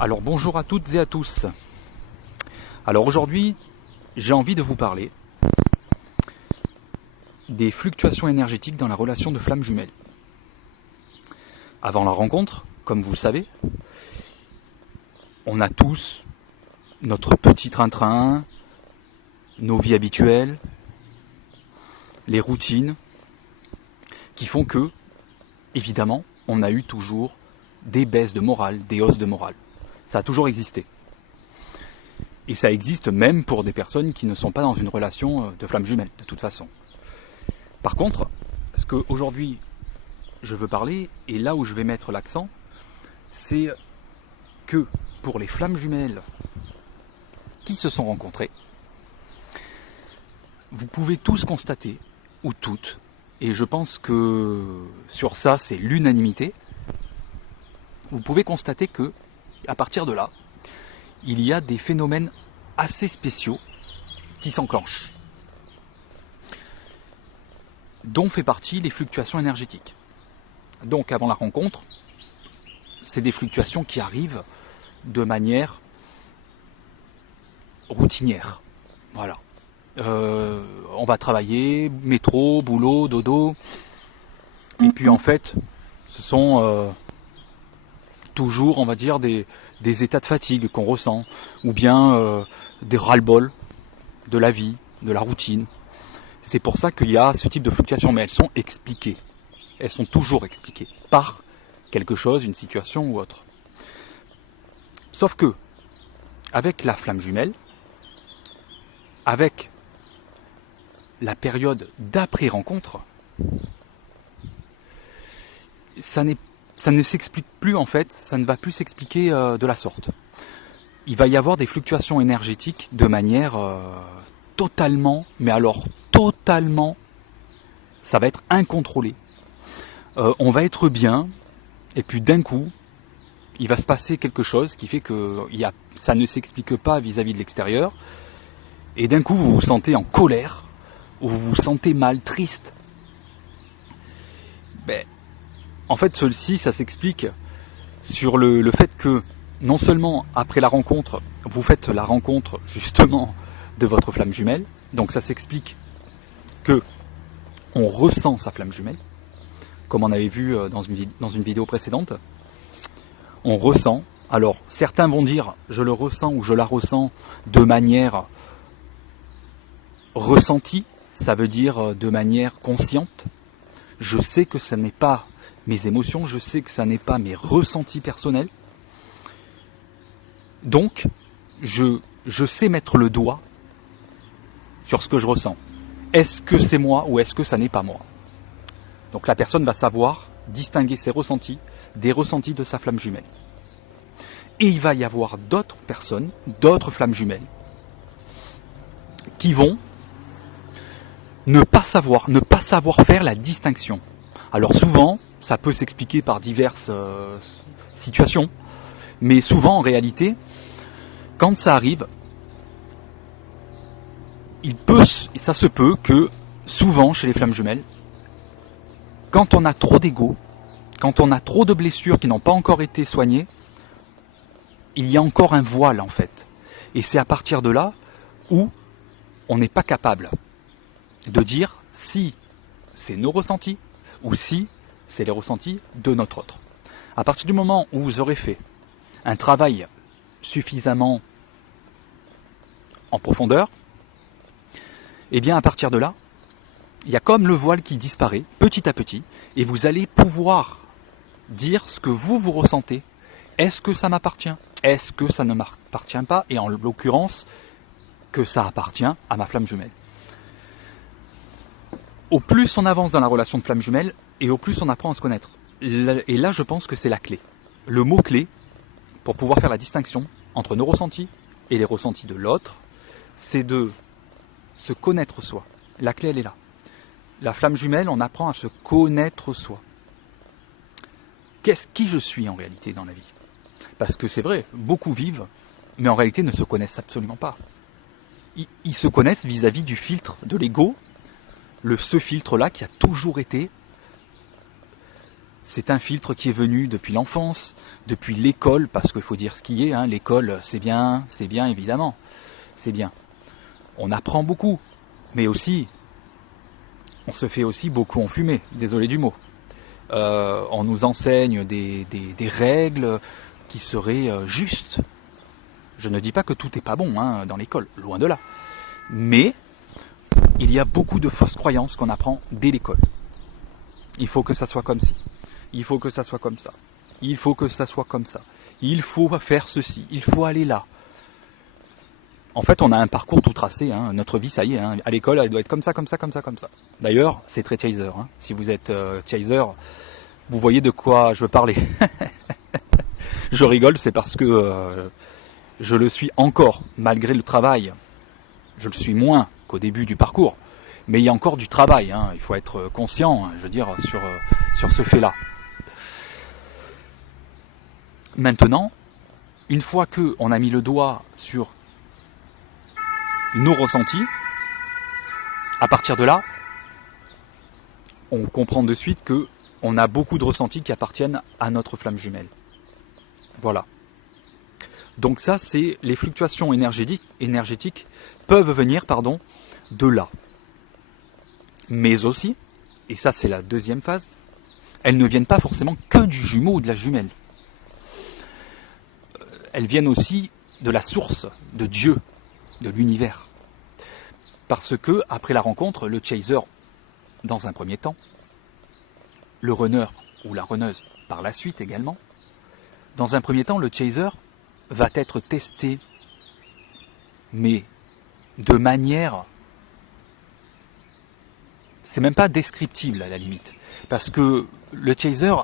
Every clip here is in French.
Alors bonjour à toutes et à tous. Alors aujourd'hui, j'ai envie de vous parler des fluctuations énergétiques dans la relation de flamme jumelle. Avant la rencontre, comme vous le savez, on a tous notre petit train-train, nos vies habituelles, les routines, qui font que, évidemment, on a eu toujours des baisses de morale, des hausses de morale. Ça a toujours existé. Et ça existe même pour des personnes qui ne sont pas dans une relation de flamme jumelle, de toute façon. Par contre, ce qu'aujourd'hui je veux parler, et là où je vais mettre l'accent, c'est que pour les flammes jumelles qui se sont rencontrées, vous pouvez tous constater, ou toutes, et je pense que sur ça c'est l'unanimité, vous pouvez constater que, à partir de là, il y a des phénomènes assez spéciaux qui s'enclenchent, dont fait partie les fluctuations énergétiques. Donc avant la rencontre, c'est des fluctuations qui arrivent de manière routinière. Voilà. On va travailler, métro, boulot, dodo, et puis en fait, ce sont toujours, on va dire, des états de fatigue qu'on ressent, ou bien des ras-le-bol de la vie, de la routine. C'est pour ça qu'il y a ce type de fluctuations, mais elles sont expliquées. Elles sont toujours expliquées par quelque chose, une situation ou autre. Sauf que, avec la flamme jumelle, avec la période d'après-rencontre, ça ne s'explique plus en fait, ça ne va plus s'expliquer de la sorte. Il va y avoir des fluctuations énergétiques de manière totalement, mais alors totalement, ça va être incontrôlé. On va être bien, et puis d'un coup, il va se passer quelque chose qui fait que ça ne s'explique pas vis-à-vis de l'extérieur, et d'un coup vous vous sentez en colère, ou vous vous sentez mal, triste. En fait, ceci, ça s'explique sur le fait que, non seulement après la rencontre, vous faites la rencontre justement de votre flamme jumelle, donc ça s'explique que on ressent sa flamme jumelle, comme on avait vu dans une vidéo précédente. On ressent, alors certains vont dire je le ressens ou je la ressens de manière ressentie, ça veut dire de manière consciente. Je sais que ça n'est pas mes émotions, je sais que ça n'est pas mes ressentis personnels. Donc, je sais mettre le doigt sur ce que je ressens. Est-ce que c'est moi ou est-ce que ça n'est pas moi? Donc la personne va savoir distinguer ses ressentis des ressentis de sa flamme jumelle. Et il va y avoir d'autres personnes, d'autres flammes jumelles, qui vont ne pas savoir faire la distinction. Alors souvent, ça peut s'expliquer par diverses situations, mais souvent en réalité, quand ça arrive, ça se peut que souvent chez les flammes jumelles, quand on a trop d'ego, quand on a trop de blessures qui n'ont pas encore été soignées, il y a encore un voile en fait. Et c'est à partir de là où on n'est pas capable de dire si c'est nos ressentis ou si c'est les ressentis de notre autre. À partir du moment où vous aurez fait un travail suffisamment en profondeur, et bien à partir de là, il y a comme le voile qui disparaît petit à petit, et vous allez pouvoir dire ce que vous ressentez. Est-ce que ça m'appartient? Est-ce que ça ne m'appartient pas? Et en l'occurrence, que ça appartient à ma flamme jumelle. Au plus on avance dans la relation de flamme jumelle, et au plus on apprend à se connaître. Et là, je pense que c'est la clé. Le mot-clé, pour pouvoir faire la distinction entre nos ressentis et les ressentis de l'autre, c'est de se connaître soi. La clé, elle est là. La flamme jumelle, on apprend à se connaître soi. Qui je suis en réalité dans la vie? Parce que c'est vrai, beaucoup vivent, mais en réalité ne se connaissent absolument pas. Ils se connaissent vis-à-vis du filtre de l'ego, ce filtre-là qui a toujours été C'est un filtre qui est venu depuis l'enfance, depuis l'école, parce qu'il faut dire ce qui est, hein, l'école c'est bien évidemment, c'est bien. On apprend beaucoup, mais aussi, on se fait aussi beaucoup enfumer, désolé du mot. On nous enseigne des règles qui seraient justes. Je ne dis pas que tout n'est pas bon hein, dans l'école, loin de là. Mais il y a beaucoup de fausses croyances qu'on apprend dès l'école. Il faut que ça soit comme ci. Il faut que ça soit comme ça. Il faut que ça soit comme ça. Il faut faire ceci. Il faut aller là. En fait, on a un parcours tout tracé. Hein. Notre vie, ça y est. Hein. À l'école, elle doit être comme ça, comme ça, comme ça, comme ça. D'ailleurs, c'est très chaser. Hein. Si vous êtes chaser, vous voyez de quoi je veux parler. Je rigole, c'est parce que je le suis encore, malgré le travail. Je le suis moins qu'au début du parcours. Mais il y a encore du travail. Hein. Il faut être conscient, hein, je veux dire, sur ce fait-là. Maintenant, une fois qu'on a mis le doigt sur nos ressentis, à partir de là, on comprend de suite qu'on a beaucoup de ressentis qui appartiennent à notre flamme jumelle. Voilà. Donc ça, c'est les fluctuations énergétiques peuvent venir de là. Mais aussi, et ça c'est la deuxième phase, elles ne viennent pas forcément que du jumeau ou de la jumelle. Elles viennent aussi de la source, de Dieu, de l'univers. Parce que, après la rencontre, le chaser, dans un premier temps, le runner ou la runneuse par la suite également, dans un premier temps, le chaser va être testé, mais de manière... C'est même pas descriptible à la limite. Parce que le chaser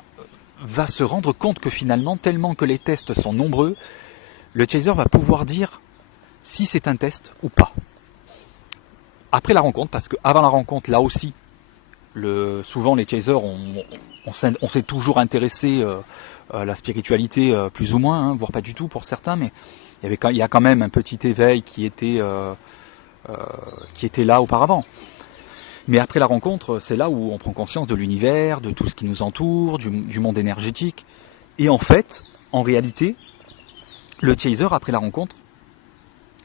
va se rendre compte que finalement, tellement que les tests sont nombreux, le chaser va pouvoir dire si c'est un test ou pas. Après la rencontre, parce qu'avant la rencontre, là aussi, souvent les chasers, on s'est toujours intéressé à la spiritualité plus ou moins, hein, voire pas du tout pour certains, mais il y a quand même un petit éveil qui était là auparavant. Mais après la rencontre, c'est là où on prend conscience de l'univers, de tout ce qui nous entoure, du monde énergétique. Et en fait, en réalité, le chaser, après la rencontre,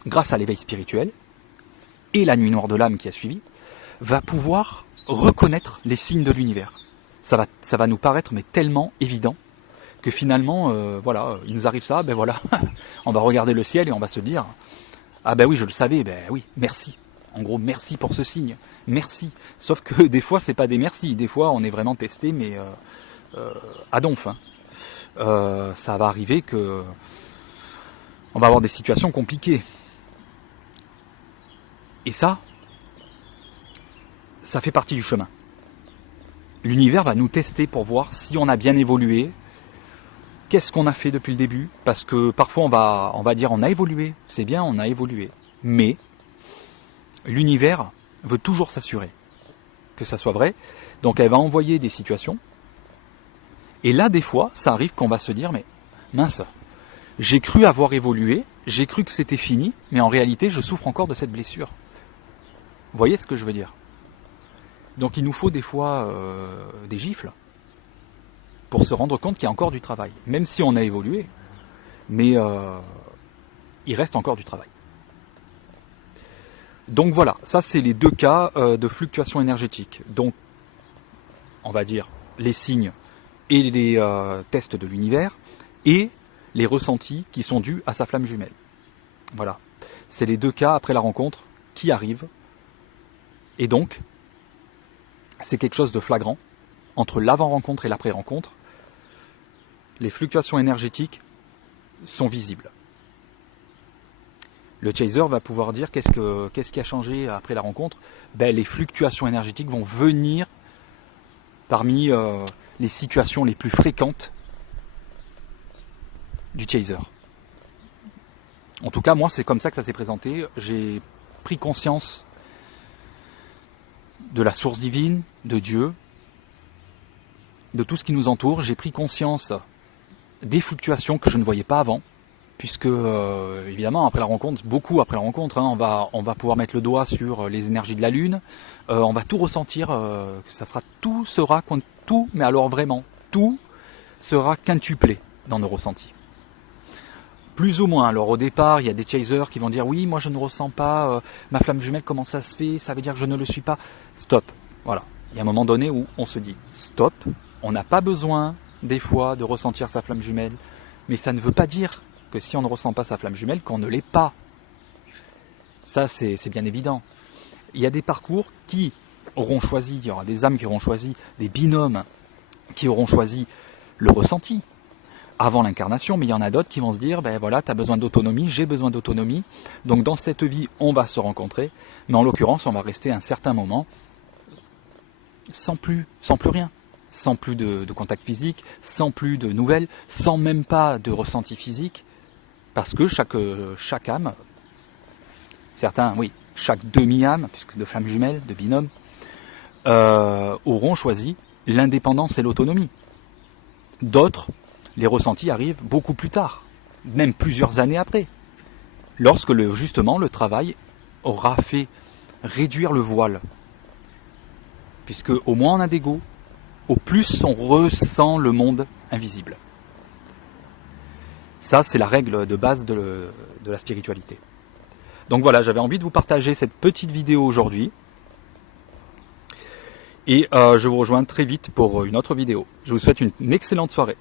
grâce à l'éveil spirituel et la nuit noire de l'âme qui a suivi, va pouvoir reconnaître les signes de l'univers. Ça va nous paraître mais tellement évident que finalement, voilà, il nous arrive ça, ben voilà, on va regarder le ciel et on va se dire, ah ben oui, je le savais, ben oui, merci. En gros, merci pour ce signe, merci. Sauf que des fois, c'est pas des merci, des fois, on est vraiment testé, mais à donf. Hein. Ça va arriver que on va avoir des situations compliquées. Et ça fait partie du chemin. L'univers va nous tester pour voir si on a bien évolué, qu'est-ce qu'on a fait depuis le début, parce que parfois on va dire on a évolué, c'est bien, on a évolué. Mais l'univers veut toujours s'assurer que ça soit vrai, donc elle va envoyer des situations, et là des fois ça arrive qu'on va se dire mais mince, j'ai cru avoir évolué, j'ai cru que c'était fini, mais en réalité je souffre encore de cette blessure. Vous voyez ce que je veux dire? Donc il nous faut des fois des gifles pour se rendre compte qu'il y a encore du travail. Même si on a évolué, mais il reste encore du travail. Donc voilà, ça c'est les deux cas de fluctuation énergétique. Donc, on va dire les signes et les tests de l'univers et les ressentis qui sont dus à sa flamme jumelle. Voilà, c'est les deux cas après la rencontre qui arrivent. Et donc, c'est quelque chose de flagrant entre l'avant-rencontre et l'après-rencontre. Les fluctuations énergétiques sont visibles. Le chaser va pouvoir dire qu'est-ce qui a changé après la rencontre. Ben, les fluctuations énergétiques vont venir parmi les situations les plus fréquentes du chaser. En tout cas, moi, c'est comme ça que ça s'est présenté. J'ai pris conscience de la source divine, de Dieu, de tout ce qui nous entoure. J'ai pris conscience des fluctuations que je ne voyais pas avant, puisque évidemment après la rencontre, beaucoup après la rencontre, hein, on va pouvoir mettre le doigt sur les énergies de la Lune, on va tout ressentir, tout sera tout, mais alors vraiment, tout sera quintuplé dans nos ressentis. Plus ou moins. Alors au départ, il y a des chasers qui vont dire oui, moi je ne ressens pas ma flamme jumelle, comment ça se fait, ça veut dire que je ne le suis pas. Stop. Voilà. Il y a un moment donné où on se dit stop, on n'a pas besoin des fois de ressentir sa flamme jumelle, mais ça ne veut pas dire que si on ne ressent pas sa flamme jumelle, qu'on ne l'est pas. Ça, c'est bien évident. Il y a des parcours qui auront choisi, il y aura des âmes qui auront choisi, des binômes qui auront choisi le ressenti avant l'incarnation, mais il y en a d'autres qui vont se dire, ben voilà, tu as besoin d'autonomie, j'ai besoin d'autonomie, donc dans cette vie, on va se rencontrer, mais en l'occurrence, on va rester un certain moment sans plus rien, sans plus de contact physique, sans plus de nouvelles, sans même pas de ressenti physique, parce que chaque âme, certains, oui, chaque demi-âme, puisque de flammes jumelles, de binômes, auront choisi l'indépendance et l'autonomie. D'autres, les ressentis arrivent beaucoup plus tard, même plusieurs années après, lorsque justement le travail aura fait réduire le voile. Puisque au moins on a d'ego, au plus on ressent le monde invisible. Ça, c'est la règle de base de la spiritualité. Donc voilà, j'avais envie de vous partager cette petite vidéo aujourd'hui. Et je vous rejoins très vite pour une autre vidéo. Je vous souhaite une excellente soirée.